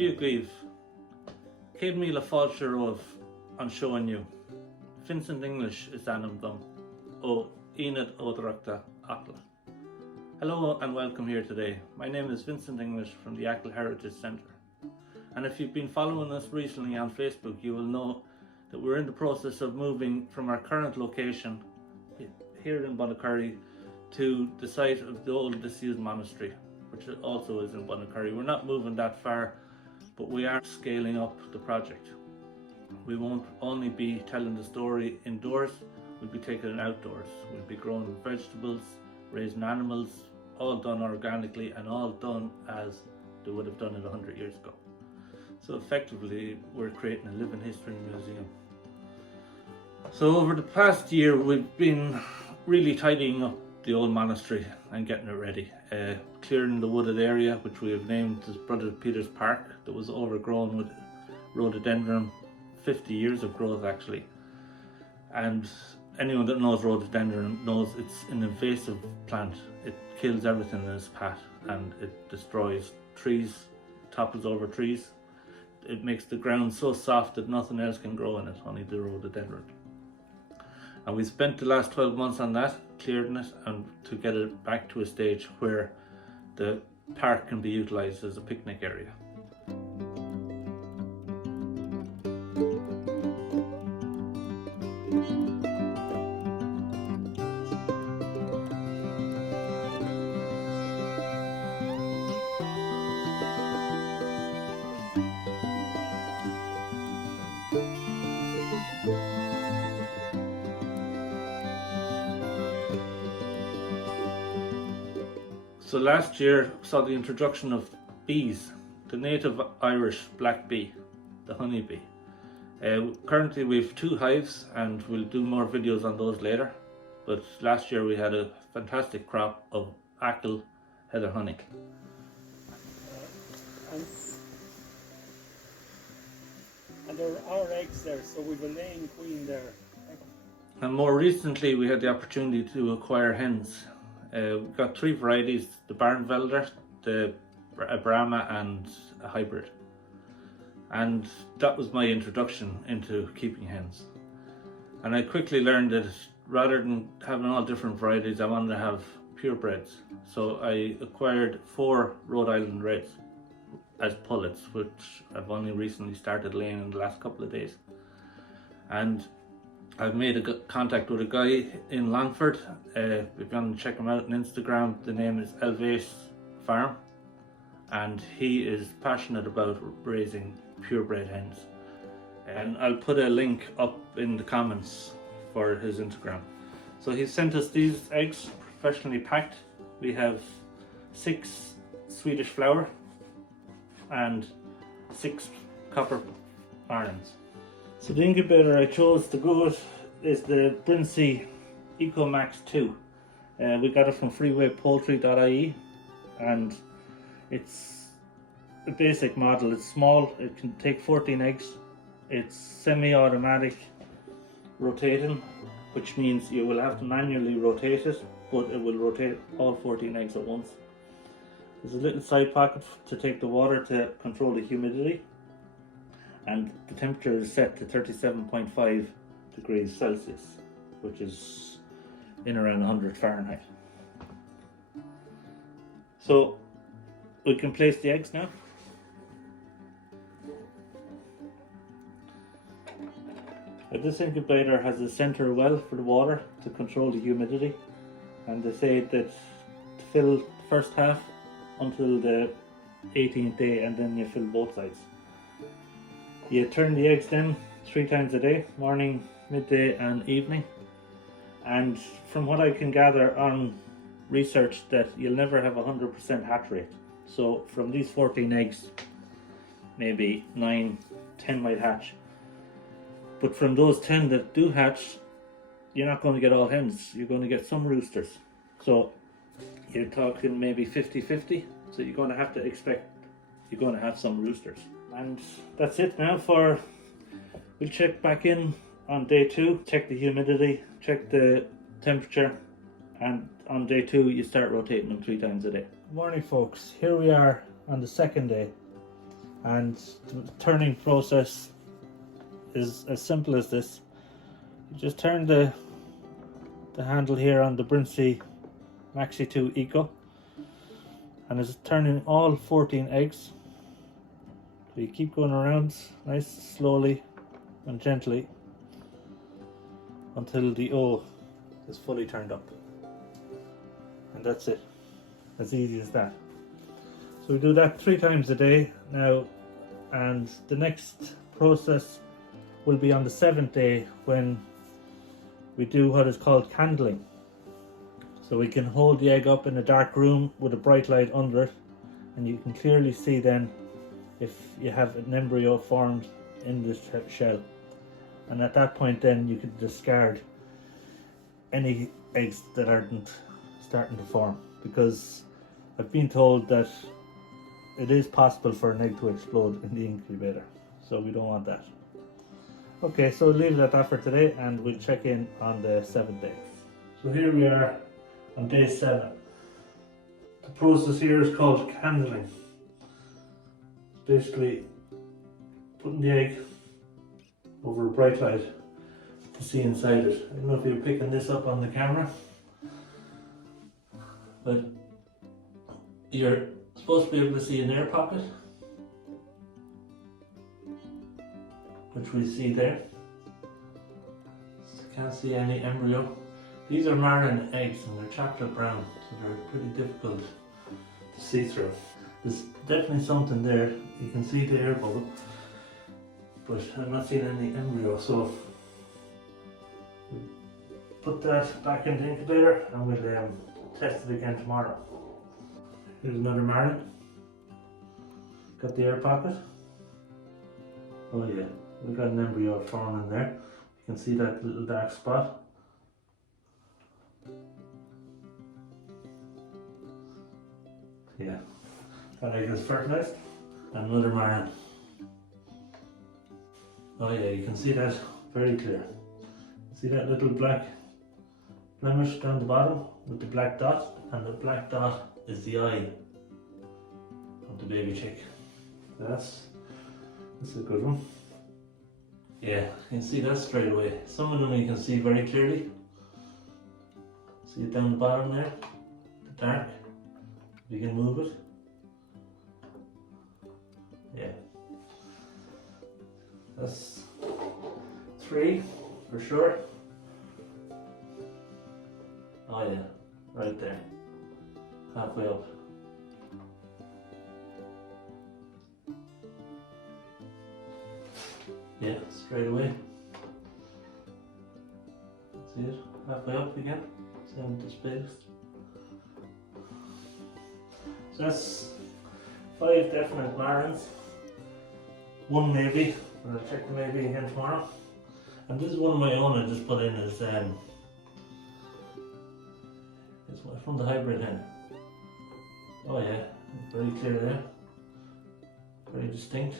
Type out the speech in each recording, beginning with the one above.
Díoglaoibh, Céad Míle Fáilte Romh an Seoin you. Vincent English is anam dom, O Enid Odrachta Achill. Hello and welcome here today. My name is Vincent English from the Achill Heritage Centre. And if you've been following us recently on Facebook, you will know that we're in the process of moving from our current location here in Bunnacurry to the site of the old disused monastery, which also is in Bunnacurry. We're not moving that far, but we are scaling up the project. We won't only be telling the story indoors, we'll be taking it outdoors. We'll be growing vegetables, raising animals, all done organically and all done as they would have done it 100 years ago. So effectively, we're creating a living history museum. So over the past year, we've been really tidying up the old monastery and getting it ready. Clearing the wooded area, which we have named as Brother Peter's Park, that was overgrown with rhododendron, 50 years of growth actually. And anyone that knows rhododendron knows it's an invasive plant. It kills everything in its path and it destroys trees, topples over trees. It makes the ground so soft that nothing else can grow in it, only the rhododendron. And we spent the last 12 months on that, clearing it, and to get it back to a stage where the park can be utilised as a picnic area. So last year saw the introduction of bees, the native Irish black bee, the honeybee. Currently we have 2 hives and we'll do more videos on those later. But last year we had a fantastic crop of Achill heather honey. And there are eggs there, so we've a laying queen there. And more recently we had the opportunity to acquire hens. We've got 3 varieties, the Barnvelder, a Brahma and a hybrid. And that was my introduction into keeping hens. And I quickly learned that rather than having all different varieties, I wanted to have purebreds. So I acquired 4 Rhode Island Reds as pullets, which I've only recently started laying in the last couple of days. And I've made a contact with a guy in Longford. If you want to check him out on Instagram, the name is Elvase Farm, and he is passionate about raising purebred hens. And I'll put a link up in the comments for his Instagram. So he sent us these eggs professionally packed. We have 6 Swedish flower and 6 copper barons. So the incubator I chose to go with is the Brinsea EcoMax 2. We got it from freewaypoultry.ie, and it's a basic model. It's small, it can take 14 eggs. It's semi-automatic rotating, which means you will have to manually rotate it, but it will rotate all 14 eggs at once. There's a little side pocket to take the water to control the humidity. And the temperature is set to 37.5 degrees Celsius, which is in around 100 Fahrenheit. So we can place the eggs now. This incubator has a center well for the water to control the humidity, and they say that to fill the first half until the 18th day, and then you fill both sides. You turn the eggs then 3 times a day, morning, midday and evening. And from what I can gather on research, that you'll never have 100% hatch rate. So from these 14 eggs, maybe 9, 10 might hatch. But from those 10 that do hatch, you're not going to get all hens, you're going to get some roosters. So you're talking maybe 50-50, so you're going to have to expect you're going to have some roosters. And that's it now we'll check back in on day 2, check the humidity, check the temperature, and on day 2 you start rotating them 3 times a day. Good morning folks, here we are on the 2nd day. And the turning process is as simple as this. You just turn the handle here on the Brinsea Maxi 2 Eco, and it's turning all 14 eggs. So you keep going around nice slowly and gently until the O is fully turned up, and that's it. As easy as that. So we do that 3 times a day now, and the next process will be on the 7th day, when we do what is called candling. So we can hold the egg up in a dark room with a bright light under it, and you can clearly see then if you have an embryo formed in the shell. And at that point then you can discard any eggs that aren't starting to form, because I've been told that it is possible for an egg to explode in the incubator, so we don't want that. Okay, so we'll leave it at that for today, and we'll check in on the 7th day. So here we are on day 7. The process here is called candling. It's basically putting the egg over a bright light to see inside it. I don't know if you're picking this up on the camera, but you're supposed to be able to see an air pocket, which we see there. Can't see any embryo. These are marron eggs and they're chocolate brown, so they're pretty difficult to see through. There's definitely something there. You can see the air bubble, but I'm not seeing any embryo, so we'll put that back in the incubator and we'll test it again tomorrow. Here's another marron. Got the air pocket. Oh yeah, we got an embryo forming there. You can see that little dark spot. Yeah, that egg is fertilized. And another marron. Oh yeah, you can see that very clear. See that little black blemish down the bottom with the black dot, and the black dot is the eye of the baby chick. That's a good one. Yeah, you can see that straight away. Some of them you can see very clearly. See it down the bottom there, the dark. You can move it. Yeah. That's 3 for sure. Oh yeah, right there. Halfway up. Yeah, straight away. See it? Halfway up again. Same with the space. So that's 5 definite marrons. 1 maybe. I'll check the maybe again tomorrow. And this is one of my own I just put in as it's from the hybrid hen. Oh yeah, very clear there. Very distinct.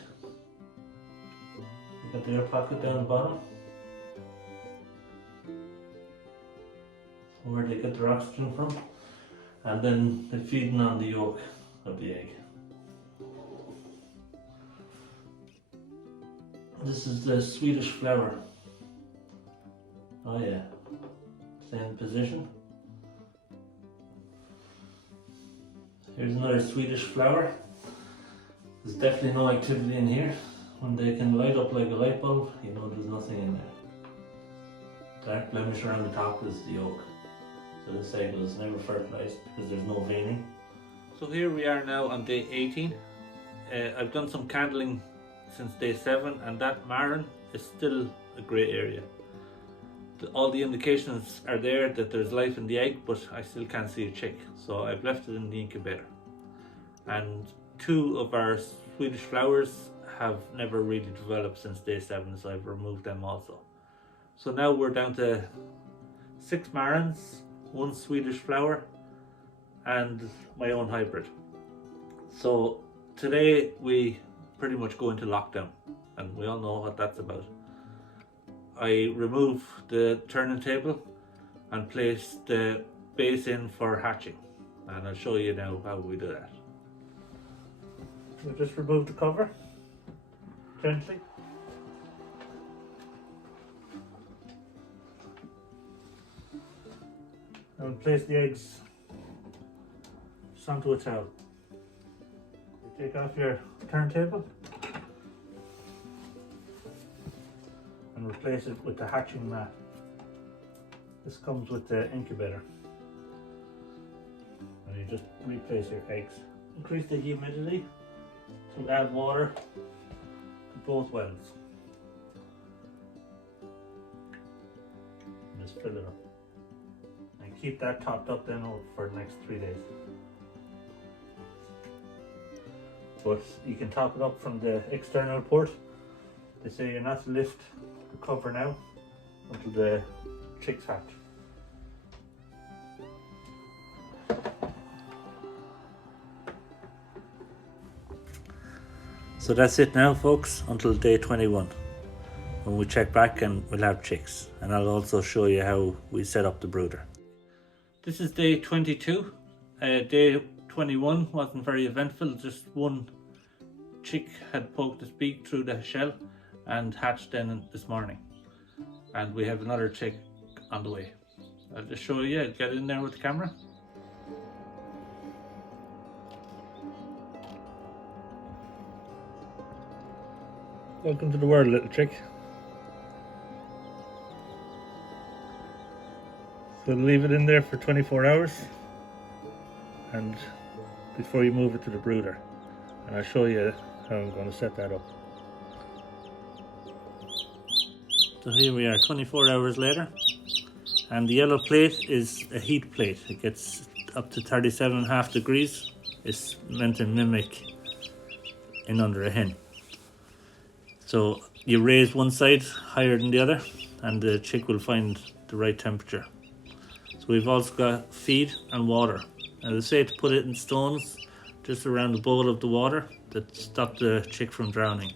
You got the air pocket down the bottom, where they get their oxygen from, and then they're feeding on the yolk of the egg. This is the Swedish flower. Oh yeah, same position. Here's another Swedish flower. There's definitely no activity in here. When they can light up like a light bulb, you know there's nothing in there. Dark blemish around the top is the yolk. So this egg was never fertilized because there's no veining. So here we are now on day 18. I've done some candling since day 7, and that marron is still a grey area. All the indications are there that there's life in the egg, but I still can't see a chick. So I've left it in the incubator. And 2 of our Swedish flowers have never really developed since day 7, so I've removed them also. So now we're down to 6 marrons, 1 Swedish flower, and my own hybrid. So today we pretty much go into lockdown, and we all know what that's about. I remove the turning table and place the base in for hatching, and I'll show you now how we do that. We just remove the cover. gently. And place the eggs just onto a towel. You take off your turntable and replace it with the hatching mat. This comes with the incubator. And you just replace your eggs. Increase the humidity to add water to both wells. And just fill it up. And keep that topped up then for the next 3 days. But you can top it up from the external port. They say you're not to lift the cover now until the chicks hatch. So that's it now, folks, until day 21, when we check back and we'll have chicks. And I'll also show you how we set up the brooder. This is day 22. Day 21 wasn't very eventful, just one chick had poked its beak through the shell and hatched then this morning. And we have another chick on the way. I'll just show you, get in there with the camera. Welcome to the world, little chick. So leave it in there for 24 hours and before you move it to the brooder. And I'll show you how I'm going to set that up. So here we are 24 hours later, and the yellow plate is a heat plate. It gets up to 37.5 degrees. It's meant to mimic in under a hen. So you raise one side higher than the other and the chick will find the right temperature. So we've also got feed and water. And they say to put it in stones just around the bowl of the water that stop the chick from drowning.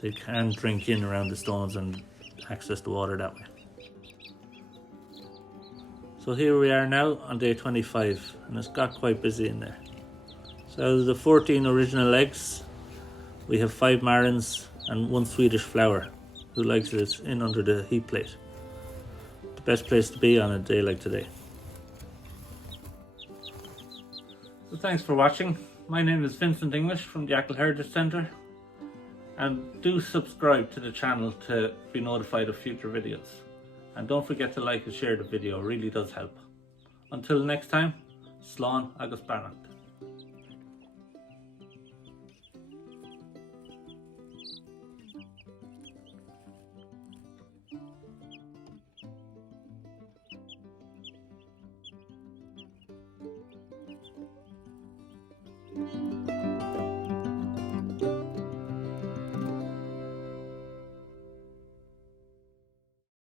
They can drink in around the stones and access the water that way. So here we are now on day 25 and it's got quite busy in there. So out of the 14 original eggs, we have 5 marins and 1 Swedish flower who likes it in under the heat plate. The best place to be on a day like today. So thanks for watching. My name is Vincent English from the Achill Heritage Centre, and do subscribe to the channel to be notified of future videos. And don't forget to like and share the video, it really does help. Until next time, Slán agus Beannacht.